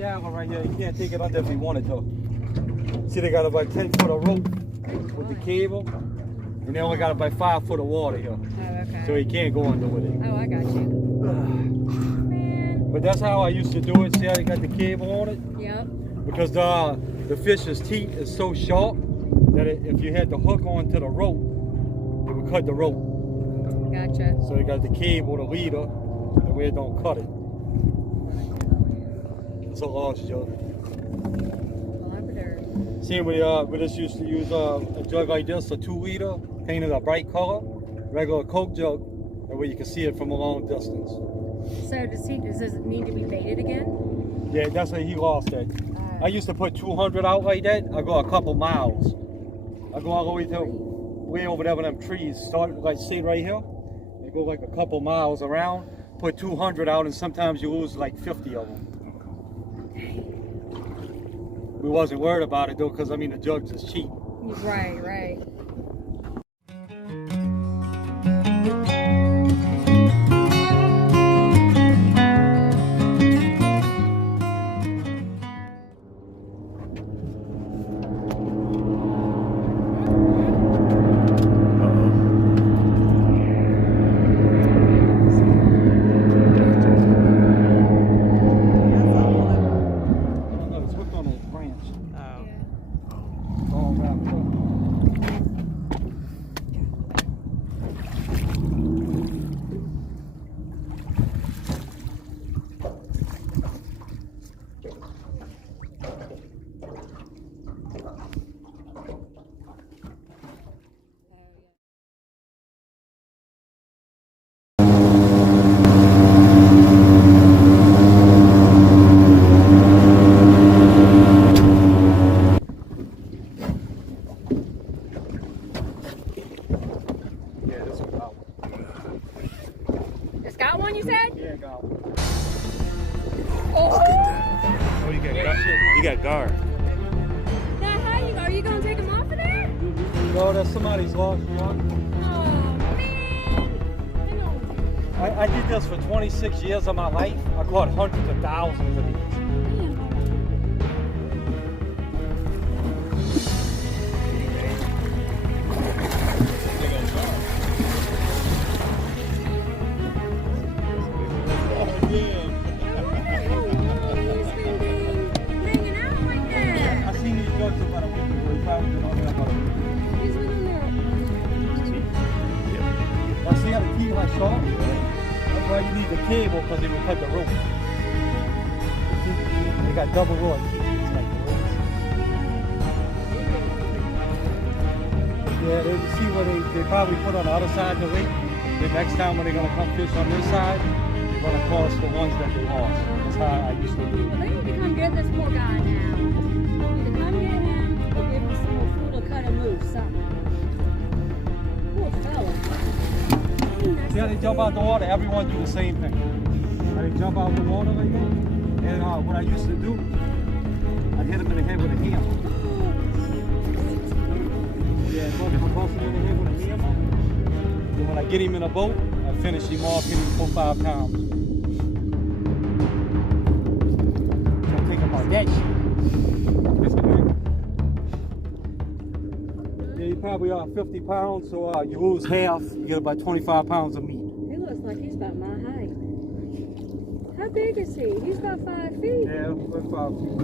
shallow right here. You can't take it under if you wanted to. See, they got about 10 foot of rope with the cable, and they only got about 5 foot of water here. Oh, okay. So you can't go under with it. Oh, I got you. Man. But that's how I used to do it. See how they got the cable on it? Yep. Because the fish's teeth is so sharp that if you had the hook onto the rope, it would cut the rope. Gotcha. So they got the cable, the leader, that way it don't cut it. It's a large jug. See, we just used to use a jug like this, a 2 liter, painted a bright color, regular Coke jug, that way you can see it from a long distance. So does it need to be baited again? Yeah, that's why he lost it. I used to put 200 out like that. I go a couple miles. I go all the way to way over there with them trees. Start like say right here. You go like a couple miles around. Put 200 out, and sometimes you lose like 50 of them. We wasn't worried about it though, because I mean the jugs is cheap. Right, right. You got guard. Now, are you gonna take him off of there? No, that's somebody's lost one. Oh man! I did this for 26 years of my life. I caught hundreds of thousands of these. That's why you need the cable, because it will cut the rope. They got double row of teeth. It's like the ropes. Yeah, you see where they probably put on the other side of the lake. The next time when they're going to come fish on this side, they're going to cross the ones that they lost. That's how I used to do it. Well, they need to come get this poor guy now. Either come get him or give him some more food or cut him loose, something. Poor fella. See how they jump out the water? Everyone do the same thing. How they jump out the water like that? And what I used to do, I'd hit them in the head with a hammer. Yeah, so if I bust him in the head with a hammer, then when I get him in a boat, I finish him off, hit him 4-5 times. Don't think about that shit. Yeah, you probably are 50 pounds, so you lose half, you get about 25 pounds of meat. He looks like he's about my height. How big is he? He's about 5 feet. Yeah, we're 5 feet.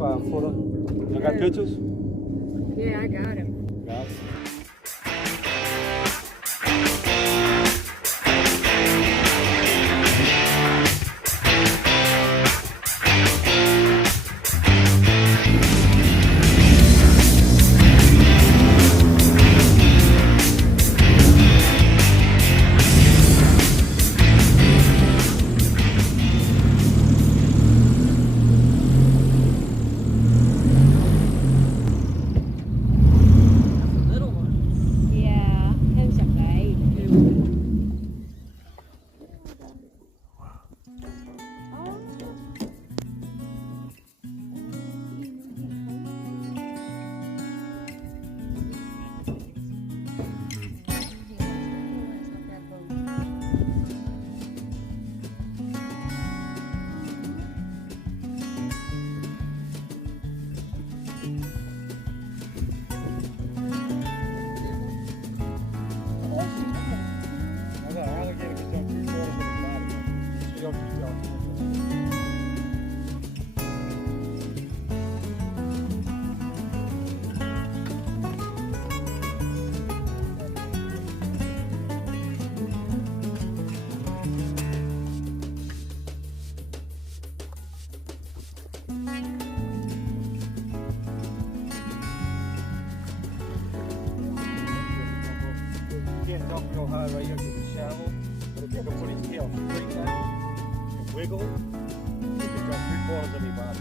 5 footer. You got pictures? Yeah, I got him. Got it. keep y'all. Can't dump real high right here because it's shallow. But if you can put his tail straight down and wiggle, you can jump 3/4 of your body.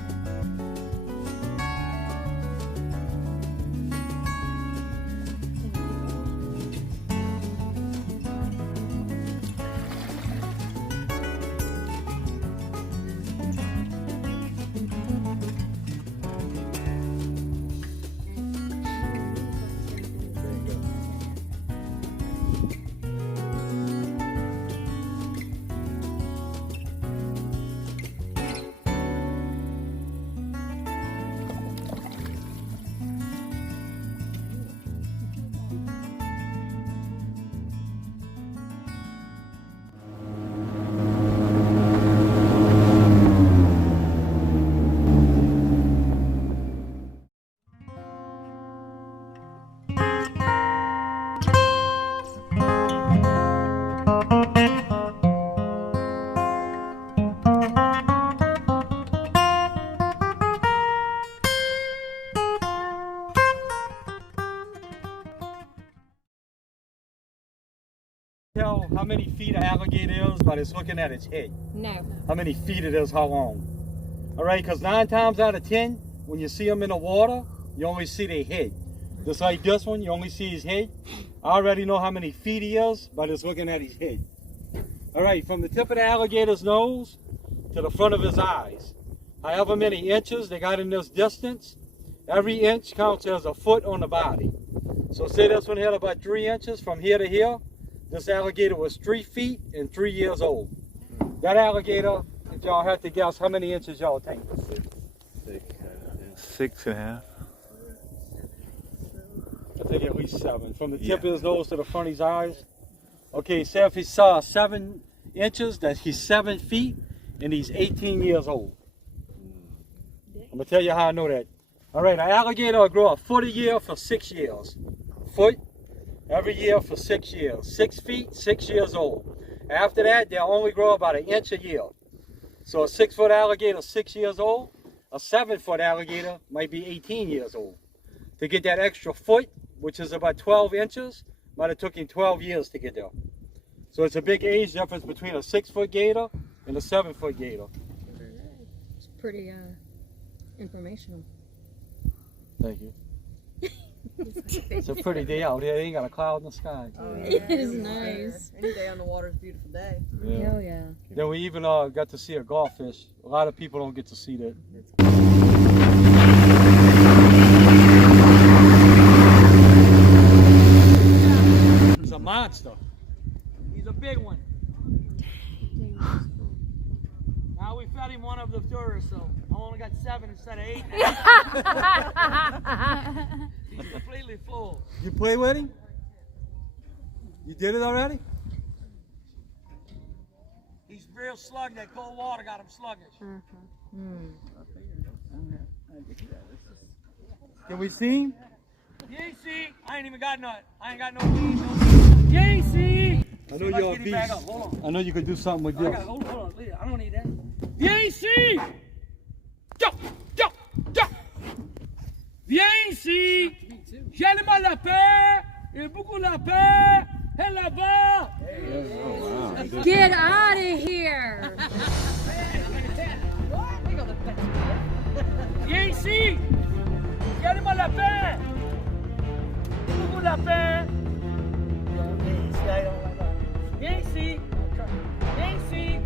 Tell how many feet an alligator is by just looking at its head. No. How many feet it is, how long. All right, because 9 times out of 10, when you see them in the water, you only see their head. Just like this one, you only see his head. I already know how many feet he is by just looking at his head. All right, from the tip of the alligator's nose to the front of his eyes. However many inches they got in this distance, every inch counts as a foot on the body. So say this one had about 3 inches from here to here. This alligator was 3 feet and 3 years old. That alligator, if y'all have to guess, how many inches y'all think? 6.5. I think at least 7. From the tip of his nose to the front of his eyes. Okay, say if he saw 7 inches, that he's 7 feet and he's 18 years old. I'm gonna tell you how I know that. All right, an alligator will grow a foot a year for 6 years. Foot every year for 6 years. 6 feet, 6 years old. After that, they'll only grow about 1 inch a year. So a 6-foot alligator, 6 years old. A 7-foot alligator might be 18 years old. To get that extra foot, which is about 12 inches, might have took him 12 years to get there. So it's a big age difference between a 6-foot gator and a 7-foot gator. It's pretty informational. Thank you. It's a pretty day out here. They ain't got a cloud in the sky. Oh, yeah. It is nice. Any day on the water is a beautiful day. Yeah. Hell yeah. Then we even got to see a goldfish. A lot of people don't get to see that. He's a monster. He's a big one. Now we fed him one of the tourists, so I only got 7 instead of 8. He's completely full. You play with him? You did it already? He's real sluggy. That cold water got him sluggish. Can we see him? You ain't see. I ain't even got none. I ain't got no weed. You ain't see. I know you're a beast. Hold on. I know you could do something with I this. got, hold on. I don't need that. Viens ici. Jump, jump, jump. Viens ici. J'aime la paix. Et beaucoup la paix. Et là-bas. Get out of here! Viens ici. J'aime la paix. Et beaucoup la paix. Viens ici. Viens ici.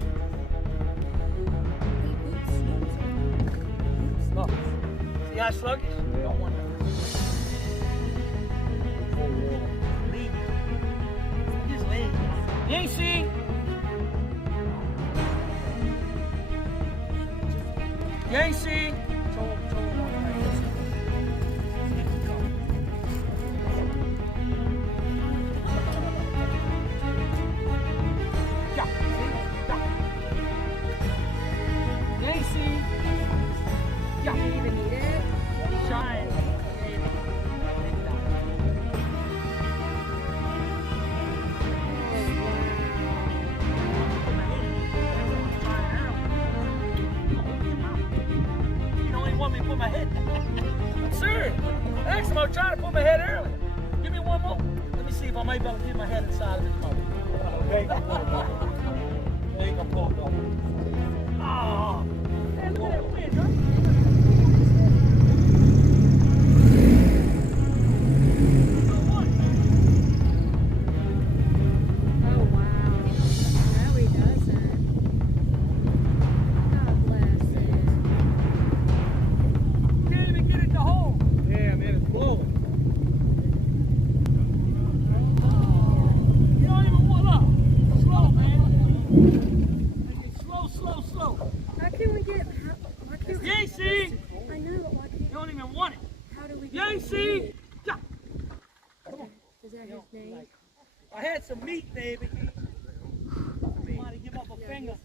Look. See how sluggish? You don't want to. Leave. Just leave. Viens ici. Viens ici. me to put my head. I'm serious. Actually, I was trying to put my head earlier. Give me one more. Let me see if I might be able to get my head inside of his mouth. Okay. There you go, pull it up. Oh, man, look at that wind, huh? Oh, wow. No, he doesn't. God bless him. Can't even get it to hold. Yeah, man, it's blowing. You don't even want up. Slow, man. Slow. How can we get... Why can't we... Yancey! I know, but why You can't... don't even want it. How do we... Yancey! Yeah. Is that his name? I had some meat, baby. Somebody give up a finger.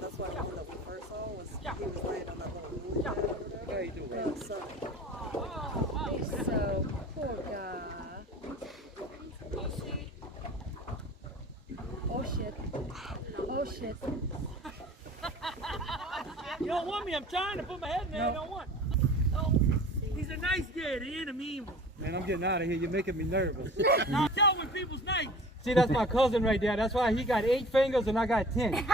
That's why the one that we first saw was he was laying on that little wood pad over there. How you doing? Yeah, so He's so... Poor guy. Oh, shit. Oh, shit. You don't want me. I'm trying to put my head in there. You don't want. No. He's a nice guy. He ain't a mean one. Man, I'm getting out of here. You're making me nervous. Now tell when people's nice. See, that's my cousin right there. That's why he got 8 fingers and I got 10.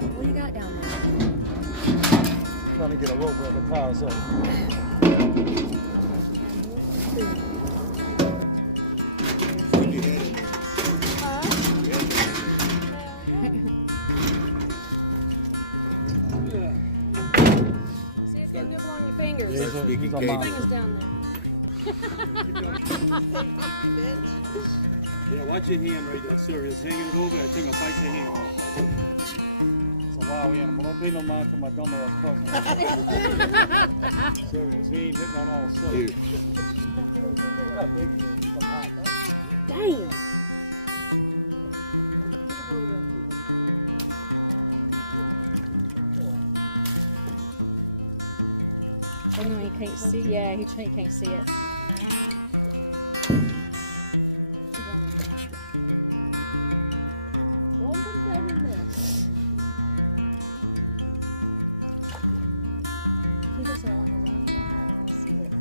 What do you got down there? Trying to get a rope where the pile's up. See if you can nibble on your fingers. He's a Fingers monster. down there. Yeah, watch your hand right there, sir. It's hanging it over. That thing will bite your hand off. It's a wild animal. Don't pay no mind to my dumb ass cousin. Serious. He ain't hitting on all cylinders. Damn. Oh, no, he can't see. Yeah, he can't see it. Don't put it down in there. He just don't want to run. I can see it.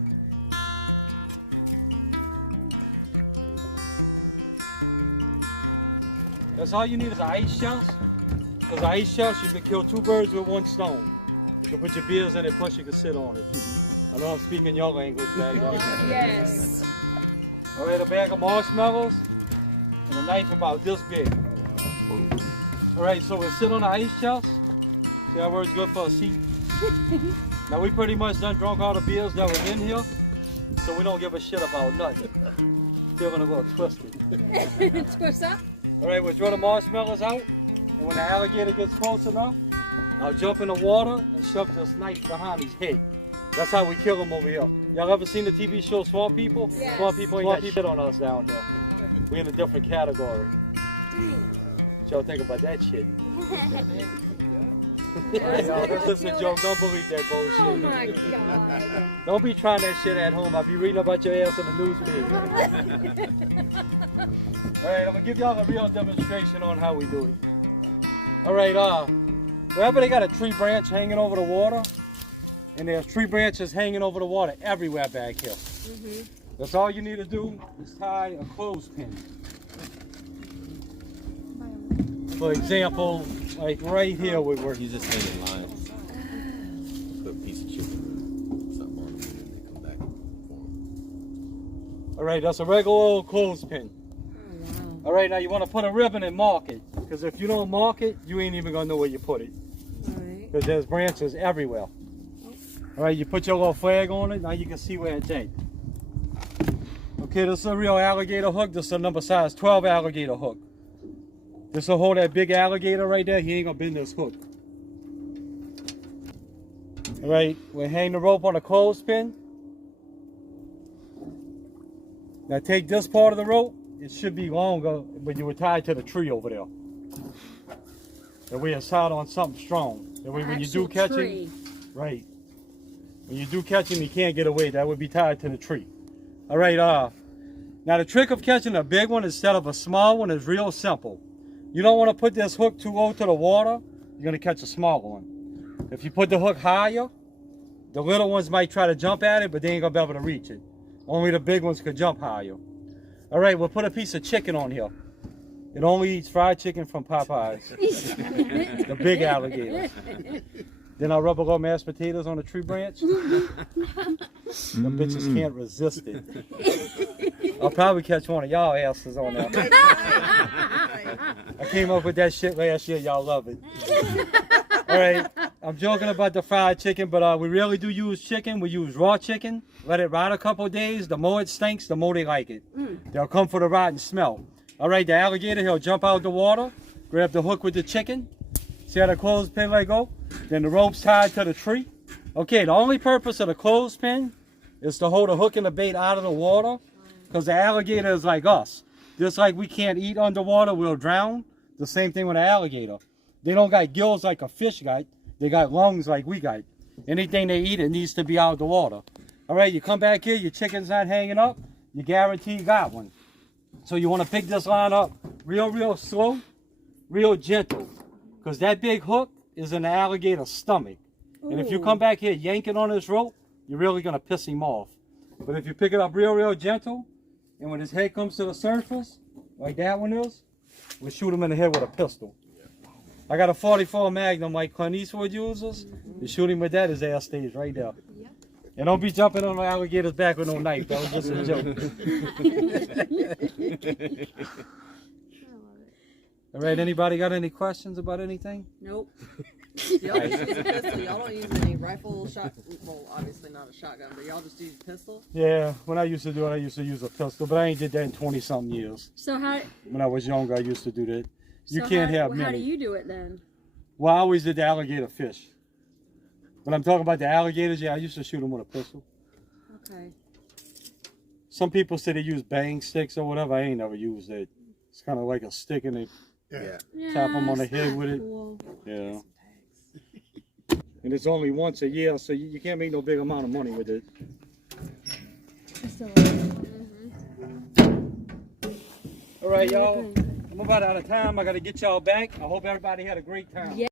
That's all you need is an ice chest. Because ice chest, you can kill 2 birds with 1 stone. You can put your beers in it, plus you can sit on it. I know I'm speaking your language, bag. Yes. All right, a bag of marshmallows and a knife about this big. All right, so we'll sit on the ice chest. See that word's good for a seat? Now we pretty much done drunk all the beers that was in here, so we don't give a shit about nothing. Feeling a little twisted. Twist up. All right, we'll draw the marshmallows out, and when the alligator gets close enough, I'll jump in the water and shove this knife behind his head. That's how we kill him over here. Y'all ever seen the TV show Small People? Yes. Small People ain't got shit on us down here. We in a different category. What y'all think about that shit? Y'all, listen, Joe, don't believe that bullshit. Oh my God. Don't be trying that shit at home. I'll be reading about your ass in the newspaper. All right, I'm gonna give y'all a real demonstration on how we do it. All right, wherever they got a tree branch hanging over the water, and there's tree branches hanging over the water everywhere back here. That's all you need to do is tie a clothespin. For example, like right here we were. You just stand in line, put a piece of chicken, something on it, and they come back for them. All right, that's a regular old clothespin. All right, now you want to put a ribbon and mark it, because if you don't mark it, you ain't even gonna know where you put it. Alright. Because there's branches everywhere. All right, you put your little flag on it. Now you can see where it's at. Okay, this is a real alligator hook. This is a number size 12 alligator hook. This will hold that big alligator right there. He ain't gonna bend this hook. All right, we'll hang the rope on a clothespin. Now take this part of the rope. It should be longer when you were tied to the tree over there. That way it's tied on something strong. That way when you do catch him, right. When you do catch him, you can't get away. That would be tied to the tree. All right, now the trick of catching a big one instead of a small one is real simple. You don't want to put this hook too low to the water. You're going to catch a smaller one. If you put the hook higher, the little ones might try to jump at it, but they ain't going to be able to reach it. Only the big ones could jump higher. All right, we'll put a piece of chicken on here. It only eats fried chicken from Popeyes. The big alligators. Then I'll rub a little mashed potatoes on a tree branch. Them bitches can't resist it. I'll probably catch one of y'all asses on there. I came up with that shit last year. Y'all love it. All right, I'm joking about the fried chicken, but we really do use chicken. We use raw chicken. Let it rot a couple of days. The more it stinks, the more they like it. They'll come for the rotten smell. All right, the alligator, he'll jump out the water, grab the hook with the chicken. See how the clothespin let go? Then the rope's tied to the tree. Okay, the only purpose of the clothespin is to hold the hook and the bait out of the water, because the alligator is like us. Just like we can't eat underwater, we'll drown. The same thing with an alligator. They don't got gills like a fish got. They got lungs like we got. Anything they eat, it needs to be out of the water. All right, you come back here, your chicken's not hanging up, you guarantee you got one. So you want to pick this line up real slow, real gentle, because that big hook is in the alligator's stomach. And if you come back here yanking on this rope, you're really going to piss him off. But if you pick it up real gentle, and when his head comes to the surface, like that one is, we'll shoot him in the head with a pistol. I got a 44 Magnum like Clint Eastwood uses. You shoot him with that, his ass stays right there. And don't be jumping on the alligator's back with no knife. That was just a joke. All right, anybody got any questions about anything? Nope. Y'all just use a pistol. Y'all don't use any rifle shot. Well, obviously not a shotgun, but y'all just use a pistol. Yeah, when I used to do it, I used to use a pistol, but I ain't did that in 20-something years. So how? When I was younger, I used to do that. You can't have many. How do you do it then? Well, I always did the alligator fish. When I'm talking about the alligators, yeah, I used to shoot them with a pistol. Okay. Some people say they use bang sticks or whatever. I ain't never used it. It's kind of like a stick and they tap them on the head with it. Cool. Yeah. And it's only once a year, so you can't make no big amount of money with it. All right, y'all. I'm about out of time. I got to get y'all back. I hope everybody had a great time. Yeah.